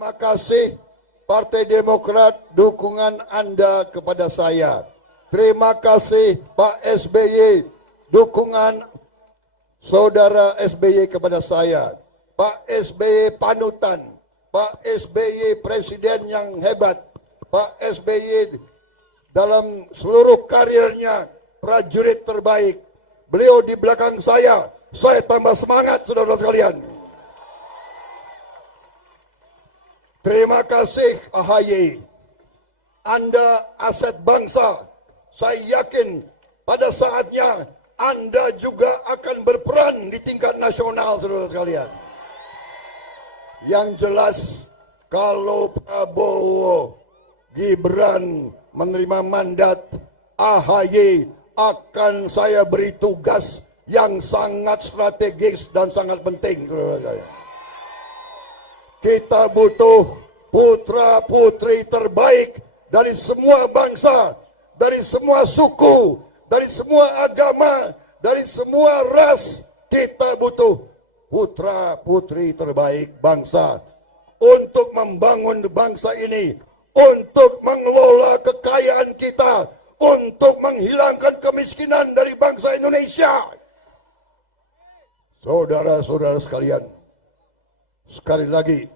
Terima kasih Partai Demokrat dukungan Anda kepada saya. Terima kasih Pak SBY dukungan Saudara SBY kepada saya. Pak SBY panutan, Pak SBY presiden yang hebat, Pak SBY dalam seluruh karirnya prajurit terbaik. Beliau di belakang saya tambah semangat saudara sekalian. Terima kasih AHY, Anda aset bangsa. Saya yakin pada saatnya Anda juga akan berperan di tingkat nasional saudara sekalian. Yang jelas kalau Prabowo Gibran menerima mandat, AHY akan saya beri tugas yang sangat strategis dan sangat penting saudara sekalian. Kita butuh putra-putri terbaik dari semua bangsa, dari semua suku, dari semua agama, dari semua ras. Kita butuh putra-putri terbaik bangsa untuk membangun bangsa ini, untuk mengelola kekayaan kita, untuk menghilangkan kemiskinan dari bangsa Indonesia. Saudara-saudara sekalian, sekali lagi,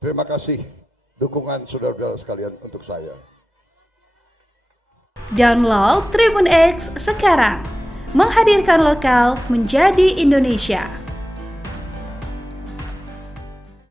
terima kasih dukungan saudara-saudara sekalian untuk saya. Download Tribun X sekarang, menghadirkan lokal menjadi Indonesia.